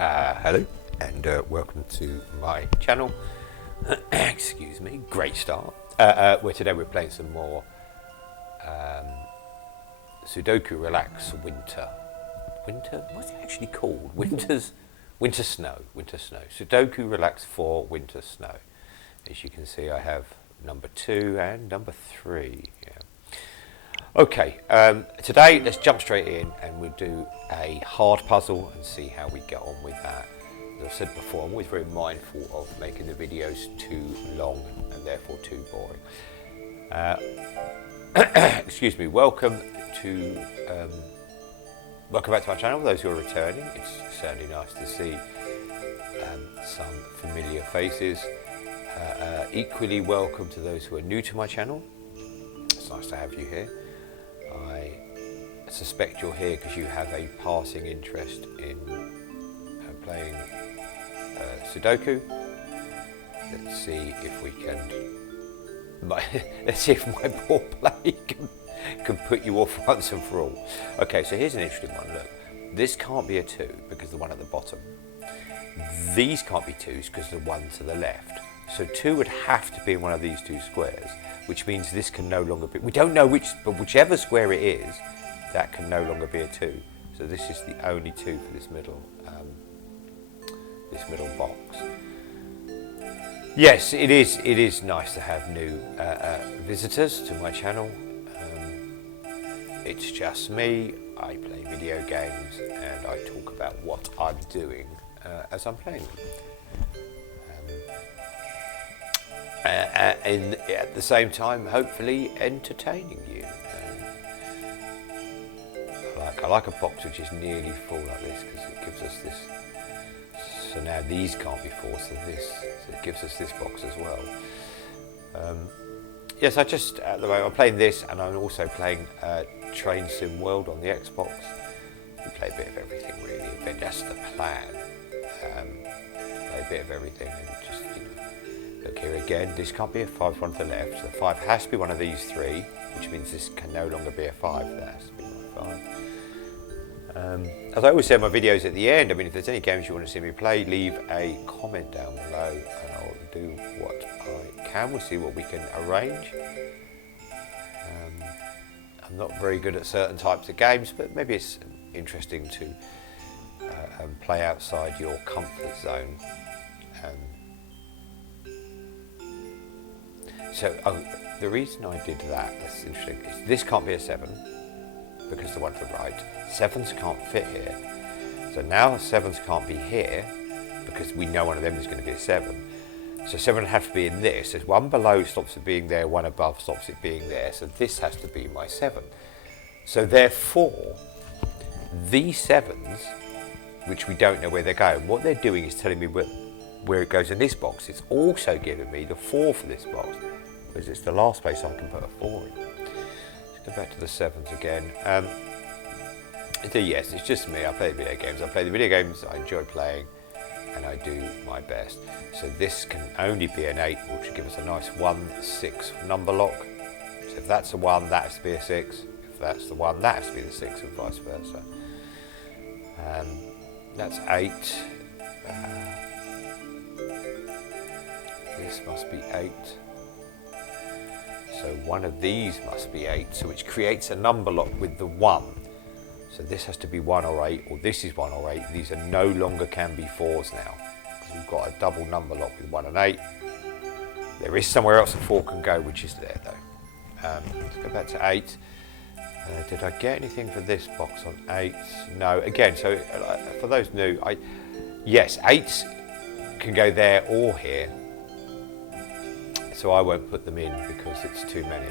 Hello and welcome to my channel. Excuse me, great start. Where today we're playing some more Sudoku Relax Winter. What's it actually called? Winter Snow. Sudoku Relax for Winter Snow. As you can see, I have number 2 and number 3. Yeah. Okay, today let's jump straight in and we'll do a hard puzzle and see how we get on with that. As I've said before, I'm always very mindful of making the videos too long and therefore too boring. Excuse me, welcome back to my channel, those who are returning. It's certainly nice to see some familiar faces. Equally welcome to those who are new to my channel. It's nice to have you here. I suspect you're here because you have a passing interest in playing Sudoku. Let's see if we can. Let's see if my poor play can put you off once and for all. Okay, so here's an interesting one. Look, this can't be a 2 because the one at the bottom. These can't be 2s because the one to the left. So 2 would have to be in one of these 2 squares, which means this can no longer be. We don't know which, but whichever square it is, that can no longer be a 2. So this is the only 2 for this middle box. Yes, it is nice to have new visitors to my channel. It's just me. I play video games and I talk about what I'm doing as I'm playing them. And at the same time, hopefully entertaining you. I like a box which is nearly full like this because it gives us this. So now these can't be full, so it gives us this box as well. Yes, at the moment I'm playing this, and I'm also playing Train Sim World on the Xbox. We play a bit of everything really, but that's the plan. Play a bit of everything and just. Look here again, this can't be a 5, one to the left, so the 5 has to be one of these 3, which means this can no longer be a 5, that has to be my 5. As I always say in my videos at the end, I mean, if there's any games you want to see me play, leave a comment down below and I'll do what I can. We'll see what we can arrange. I'm not very good at certain types of games, but maybe it's interesting to play outside your comfort zone. So, the reason I did that's interesting, is this can't be a 7, because the one to the right. 7s can't fit here. So now 7s can't be here, because we know one of them is going to be a 7. So 7 would have to be in this. There's one below stops it being there, one above stops it being there. So this has to be my 7. So therefore, these 7s, which we don't know where they're going, what they're doing is telling me where it goes in this box. It's also giving me the 4 for this box, because it's the last place I can put a 4 in. Let's go back to the 7s again. So yes, it's just me. I play video games. I play the video games I enjoy playing, and I do my best. So this can only be an 8, which will give us a nice 1-6 number lock. So if that's a 1, that has to be a 6. If that's the 1, that has to be the 6, and vice versa. That's 8. This must be 8. So one of these must be 8, so which creates a number lock with the 1. So this has to be 1 or 8, or this is 1 or 8. These are no longer can be 4s now, because we've got a double number lock with 1 and 8. There is somewhere else a 4 can go, which is there though. Let's go back to 8. Did I get anything for this box on 8? No, again, so for those new, yes, 8s can go there or here. So I won't put them in because it's too many.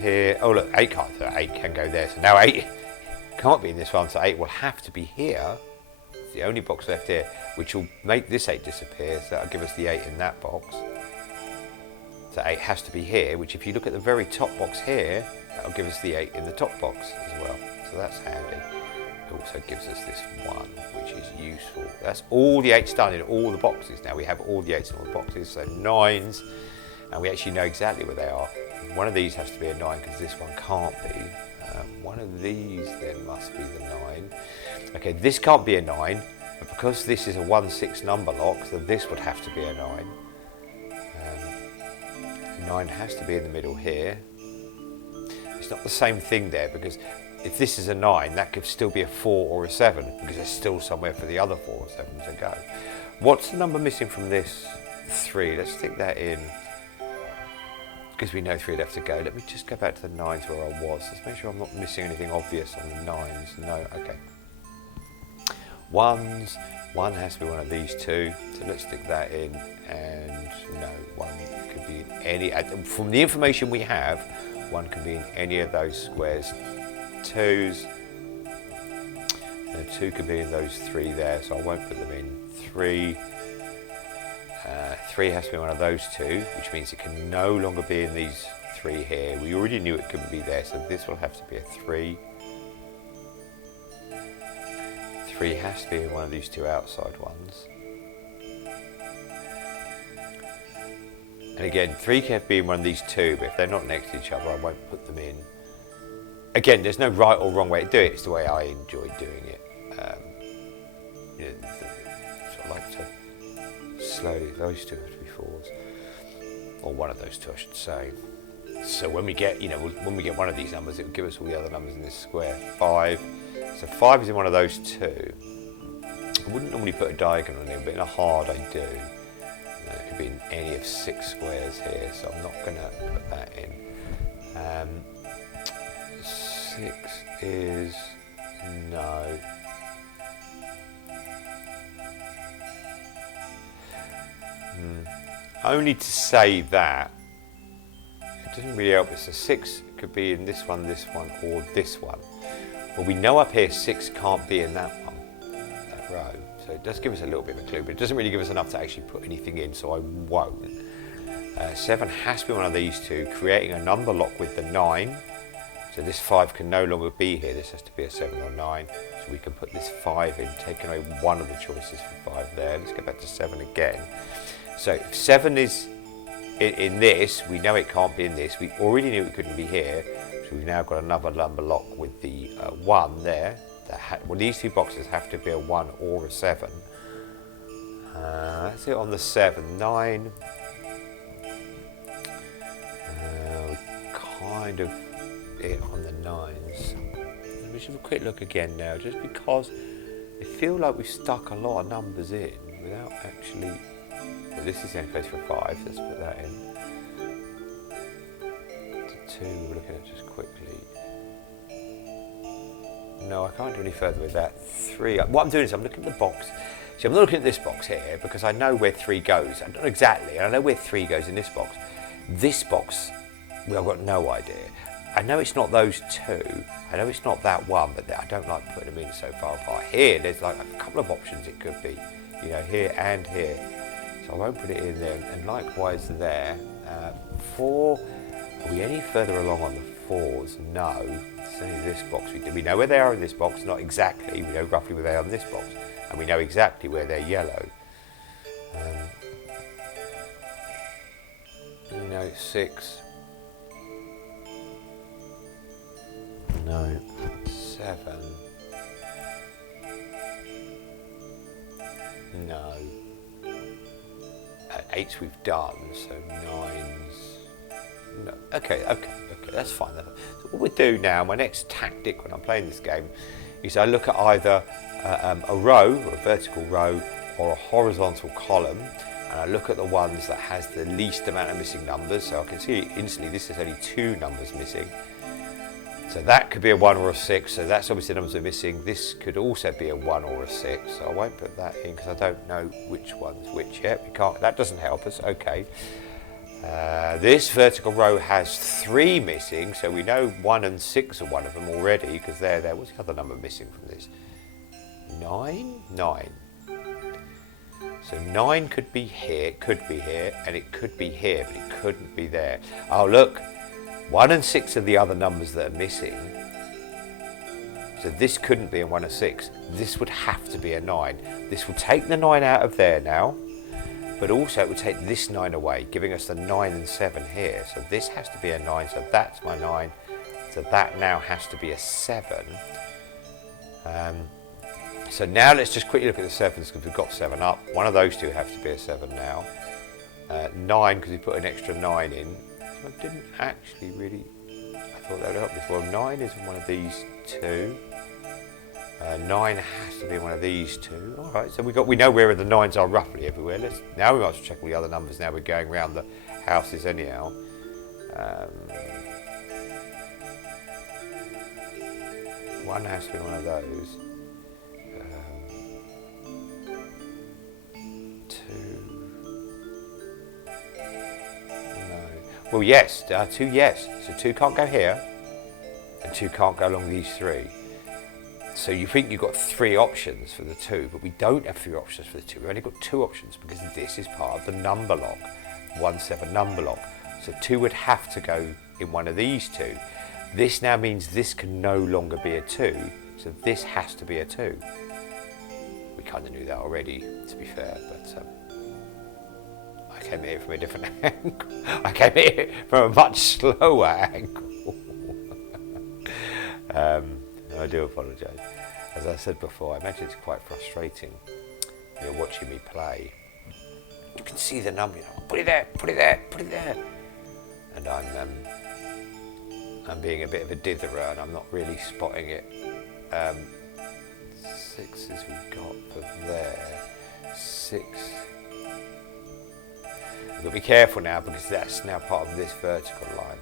Here, oh look, 8 can't, so 8 can go there. So now 8 can't be in this one, so 8 will have to be here. It's the only box left here, which will make this 8 disappear, so that'll give us the 8 in that box. So 8 has to be here, which if you look at the very top box here, that'll give us the 8 in the top box as well. So that's handy. It also gives us this 1, which is useful. That's all the 8's done in all the boxes. Now we have all the 8's in all the boxes, so 9s. And we actually know exactly where they are. One of these has to be a 9 because this one can't be. One of these then must be the 9. Okay, this can't be a 9, because this is a 1-6 number lock, so this would have to be a 9. 9 has to be in the middle here. It's not the same thing there, because if this is a 9, that could still be a 4 or a 7, because there's still somewhere for the other 4 or 7 to go. What's the number missing from this? 3. Let's stick that in, because we know 3 left to go. Let me just go back to the 9s where I was. Let's make sure I'm not missing anything obvious on the 9s. No, okay. 1s. 1 has to be one of these two, so let's stick that in. And no, 1 could be in any. From the information we have, 1 can be in any of those squares. 2s. And 2 could be in those 3 there, so I won't put them in. 3. 3 has to be one of those 2, which means it can no longer be in these 3 here. We already knew it couldn't be there, so this will have to be a 3. 3 has to be in one of these 2 outside ones. And again, 3 can be in one of these 2, but if they're not next to each other, I won't put them in. Again, there's no right or wrong way to do it. It's the way I enjoy doing it. You know, I like to slowly. Those 2 have to be 4s, or one of those 2, I should say. So when we get, when we get one of these numbers, it will give us all the other numbers in this square. 5. So 5 is in one of those 2. I wouldn't normally put a diagonal in, but in a hard I do. It could be in any of 6 squares here, so I'm not going to put that in. 6 is no. Only to say that it doesn't really help us. So 6 could be in this one, or this one. Well, we know up here 6 can't be in that one, that row. So it does give us a little bit of a clue, but it doesn't really give us enough to actually put anything in, so I won't. 7 has to be one of these 2, creating a number lock with the 9. So this 5 can no longer be here. This has to be a 7 or 9. So we can put this 5 in, taking away one of the choices for 5 there. Let's go back to 7 again. So if 7 is in this, we know it can't be in this. We already knew it couldn't be here. So we've now got another number lock with the 1 there. Well, these 2 boxes have to be a 1 or a 7. That's it on the 7. 9. Kind of it on the 9s. Let me just have a quick look again now, just because I feel like we've stuck a lot of numbers in without actually. Well, this is the only place for 5. Let's put that in. To 2, we're looking at just quickly. No, I can't do any further with that. 3. What I'm doing is I'm looking at the box. See, I'm not looking at this box here because I know where 3 goes. I don't know exactly, and I know where 3 goes in this box. This box, well, I've got no idea. I know it's not those 2. I know it's not that 1, but I don't like putting them in so far apart. Here, there's like a couple of options it could be. Here and here. So I won't put it in there. And likewise there. 4. Are we any further along on the 4s? No. It's only this box. We know where they are in this box, not exactly. We know roughly where they are in this box. And we know exactly where they're yellow. 6. No. 7. No. 8s we've done, so 9s. No. Okay, that's fine. So what we do now, my next tactic when I'm playing this game, is I look at either a row, or a vertical row, or a horizontal column, and I look at the ones that has the least amount of missing numbers. So I can see instantly this is only 2 numbers missing. So that could be a 1 or a 6, so that's obviously the numbers are missing. This could also be a 1 or a 6, so I won't put that in because I don't know which one's which yet. We can't. That doesn't help us. Okay. This vertical row has 3 missing, so we know 1 and 6 are one of them already because they're there. What's the other number missing from this? 9? 9. So 9 could be here, and it could be here, but it couldn't be there. Oh, look. 1 and 6 are the other numbers that are missing. So this couldn't be a 1 or 6. This would have to be a 9. This will take the 9 out of there now, but also it would take this 9 away, giving us the 9 and 7 here. So this has to be a 9, so that's my 9. So that now has to be a 7. So now let's just quickly look at the 7s because we've got 7 up. One of those two have to be a 7 now. 9 because we put an extra 9 in. So I didn't actually really, I thought that would help this. Well, 9 is one of these two. 9 has to be one of these two. All right, so we know where the 9s are roughly everywhere. Now we might as well check all the other numbers. Now we're going around the houses anyhow. 1 has to be one of those. 2. No. Well, yes. 2, yes. So 2 can't go here, and 2 can't go along these 3. So you think you've got 3 options for the 2, but we don't have 3 options for the 2. We've only got 2 options because this is part of the number lock, 1-7 number lock. So 2 would have to go in one of these 2. This now means this can no longer be a 2, so this has to be a 2. We kind of knew that already, to be fair, but I came at it from a different angle. I came at it from a much slower angle. I do apologise. As I said before, I imagine it's quite frustrating. You're watching me play. You can see the number. You know, put it there, put it there, put it there. And I'm being a bit of a ditherer, and I'm not really spotting it. 6s we've got for there. 6. We've got to be careful now because that's now part of this vertical line.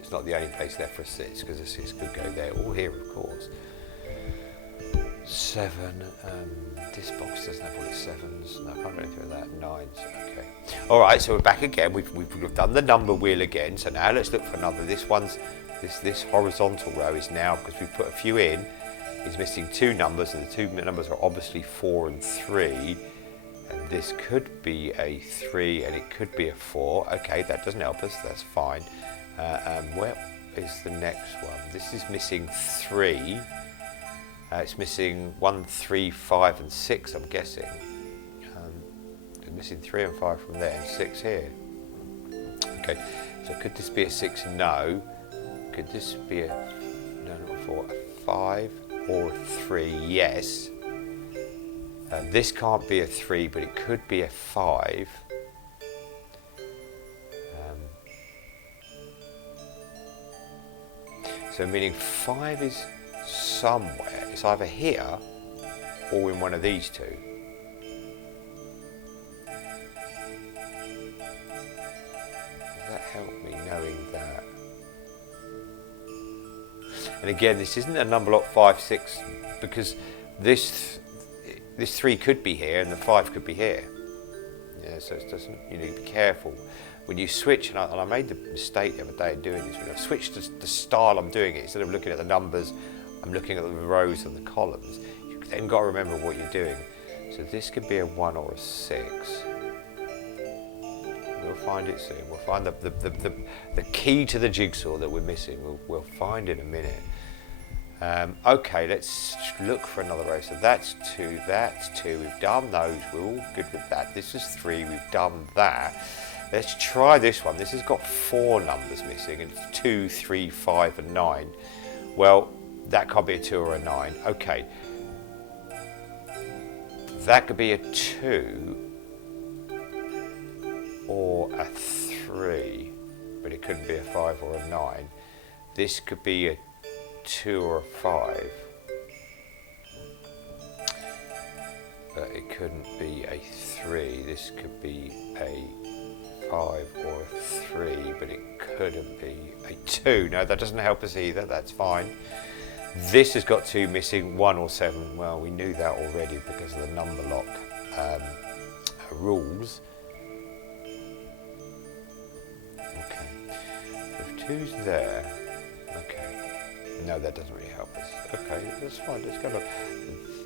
It's not the only place left for a 6 because a 6 could go there or here, of course. 7. This box doesn't have all its 7s. No, I can't do anything with that. 9s. Okay. All right. So we're back again. We've done the number wheel again. So now let's look for another. This horizontal row is now, because we've put a few in, is missing 2 numbers, and the 2 numbers are obviously 4 and 3. And this could be a 3 and it could be a 4. Okay, that doesn't help us. That's fine. Where is the next one? This is missing 3. It's missing 1, 3, 5 and 6, I'm guessing. It's missing 3 and 5 from there and 6 here. Okay, so could this be a 6? No. Could this be a 4, a 5 or a 3? Yes. This can't be a 3, but it could be a 5. So meaning 5 is somewhere. It's either here or in one of these 2. Does that help me knowing that? And again, this isn't a number lock 5, 6 because this 3 could be here and the 5 could be here. Yeah, so it doesn't. You need to be careful when you switch. And I made the mistake the other day in doing this. When I've switched the style I'm doing it, instead of looking at the numbers, I'm looking at the rows and the columns. You've then got to remember what you're doing. So this could be a 1 or a 6. We'll find it soon. We'll find the key to the jigsaw that we're missing. We'll find in a minute. Okay, let's look for another row. So that's 2, that's 2. We've done those. We're all good with that. This is 3. We've done that. Let's try this one. This has got 4 numbers missing. And it's 2, 3, 5 and 9. Well, that can't be a 2 or a 9. Okay. That could be a 2 or a 3, but it couldn't be a 5 or a 9. This could be a 2 or a 5, but it couldn't be a 3. This could be a 5 or a 3, but it couldn't be a 2. No, that doesn't help us either. That's fine. This has got 2 missing, 1 or 7. Well, we knew that already because of the number lock rules. Okay, so if 2's there, okay. No, that doesn't really help us. Okay, that's fine. Let's go look.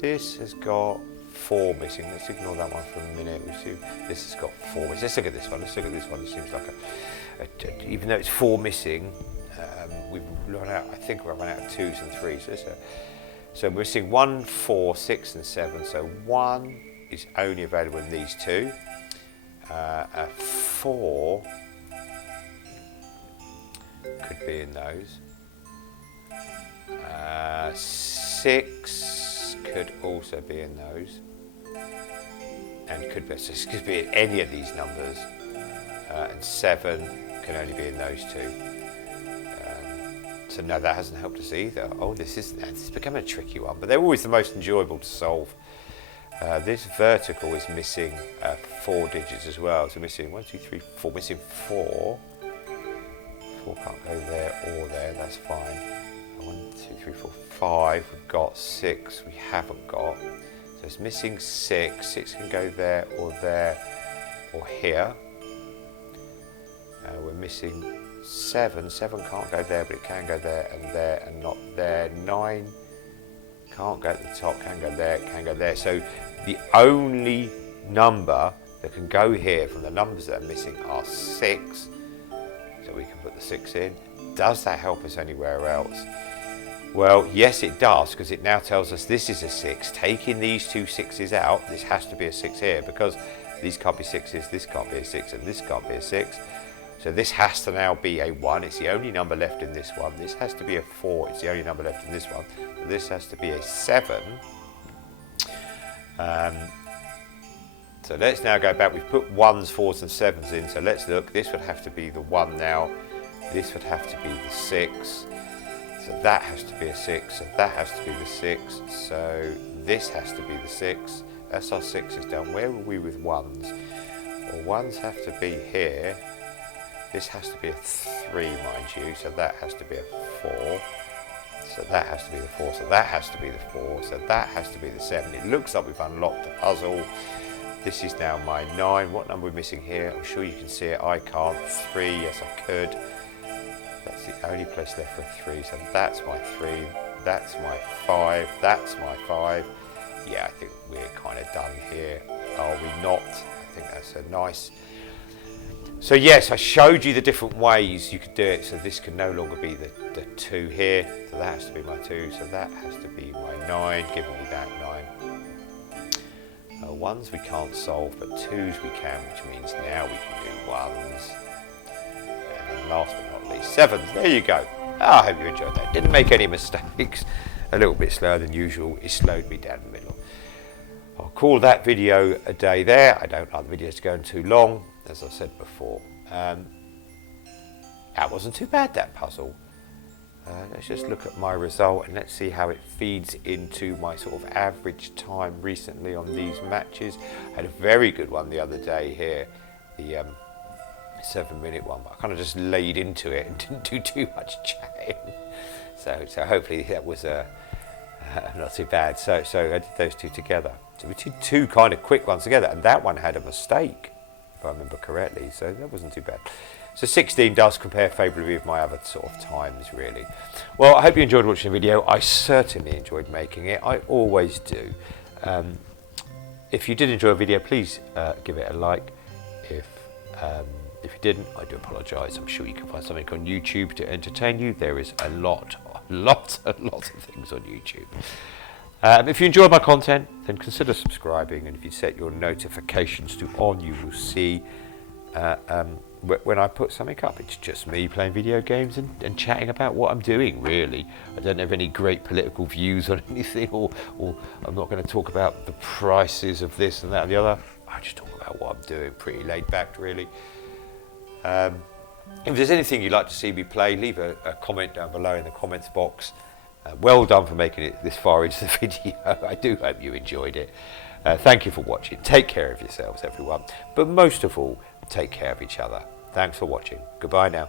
This has got 4 missing. Let's ignore that one for a minute. We see this has got 4 missing. Let's look at this one. Let's look at this one. It seems like even though it's 4 missing, we've run out. I think we've run out of 2s and 3s. So we're missing 1, 4, 6, and 7. So 1 is only available in these 2. A 4 could be in those. 6 could also be in those. And could be, so this could be in any of these numbers. And 7 can only be in those two. So no, that hasn't helped us either. Oh, this is becoming a tricky one, but they're always the most enjoyable to solve. This vertical is missing 4 digits as well. So missing 1, 2, 3, 4. Missing 4. 4 can't go there or there. That's fine. 1, 2, 3, 4, 5. We've got 6. We haven't got. So it's missing 6. 6 can go there or here. We're missing 7. 7 can't go there, but it can go there and not there. 9 can't go at the top, can go there, can go there. So the only number that can go here from the numbers that are missing are 6. So we can put the 6 in. Does that help us anywhere else? Well, yes it does, because it now tells us this is a 6. Taking these 2 6s out, this has to be a 6 here, because these can't be 6s, this can't be a 6, and this can't be a 6. So this has to now be a 1. It's the only number left in this one. This has to be a 4. It's the only number left in this one. This has to be a 7. So let's now go back. We've put 1s, 4s and 7s in. So let's look. This would have to be the 1 now. This would have to be the 6. So that has to be a 6. So that has to be the 6. So this has to be the 6. That's our 6s done. Where were we with 1s? Well, 1s have to be here. This has to be a 3, mind you, so that has to be a 4. So that has to be the 4, so that has to be the 4, so that has to be the 7. It looks like we've unlocked the puzzle. This is now my 9. What number are we missing here? I'm sure you can see it. I can't. 3, yes I could. That's the only place left for a 3, so that's my 3. That's my 5. That's my 5. Yeah, I think we're kind of done here. Are we not? I think that's a nice... So yes, I showed you the different ways you could do it. So this can no longer be the 2 here. So that has to be my 2. So that has to be my 9, giving me that 9. 1s we can't solve, but 2s we can, which means now we can do 1s. And then last but not least, 7s. There you go. I hope you enjoyed that. Didn't make any mistakes. A little bit slower than usual. It slowed me down the middle. I'll call that video a day there. I don't like the videos going too long, as I said before. That wasn't too bad, that puzzle. Let's just look at my result and let's see how it feeds into my sort of average time recently on these matches. I had a very good one the other day here, the 7-minute one, but I kind of just laid into it and didn't do too much chatting. So hopefully that was not too bad. So I did those 2 together. So we did 2 kind of quick ones together, and that one had a mistake, if I remember correctly, so that wasn't too bad. So 16 does compare favourably with my other sort of times, really. Well, I hope you enjoyed watching the video. I certainly enjoyed making it. I always do. If you did enjoy a video, please give it a like. If you didn't, I do apologise. I'm sure you can find something on YouTube to entertain you. There is a lot of things on YouTube. If you enjoy my content, then consider subscribing, and if you set your notifications to on, you will see when I put something up. It's just me playing video games and chatting about what I'm doing, really. I don't have any great political views on anything, or I'm not going to talk about the prices of this and that and the other. I just talk about what I'm doing, pretty laid back, really. If there's anything you'd like to see me play, leave a comment down below in the comments box. Well done for making it this far into the video. I do hope you enjoyed it. Thank you for watching. Take care of yourselves, everyone. But most of all, take care of each other. Thanks for watching. Goodbye now.